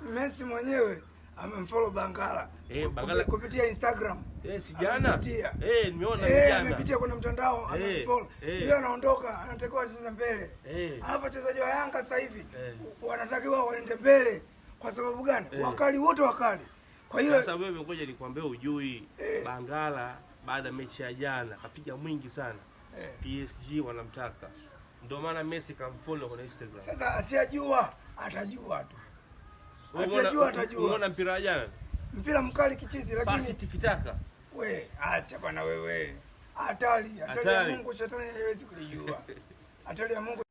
Messi mwenyewe amemfollow Bangala. Bangala kupitia Instagram. Si jana. Nimeona jana. Amepitia kwenye mtandao amemfollow. Yeye anaondoka, anatakiwa acheze mbele. Alafu wachezaji wa Yanga sasa hivi wanatakiwa waende mbele. Kwa sababu gani? Wakali wote wakali. Kwa hiyo sasa wewe ngoja nikwambie ujui Bangala baada mechi ya jana kapiga mwingi sana. PSG wanamtaka. Ndio maana Messi kamfollow kwenye Instagram. Sasa asiyajua atajua tu. Asiyajua atajua. Unaona mpira jana? Mpira mkali kichizi lakini basi tikitaka. Acha bwana wewe. Hatari ya Mungu shetani haiwezi kujua. Hatari ya Mungu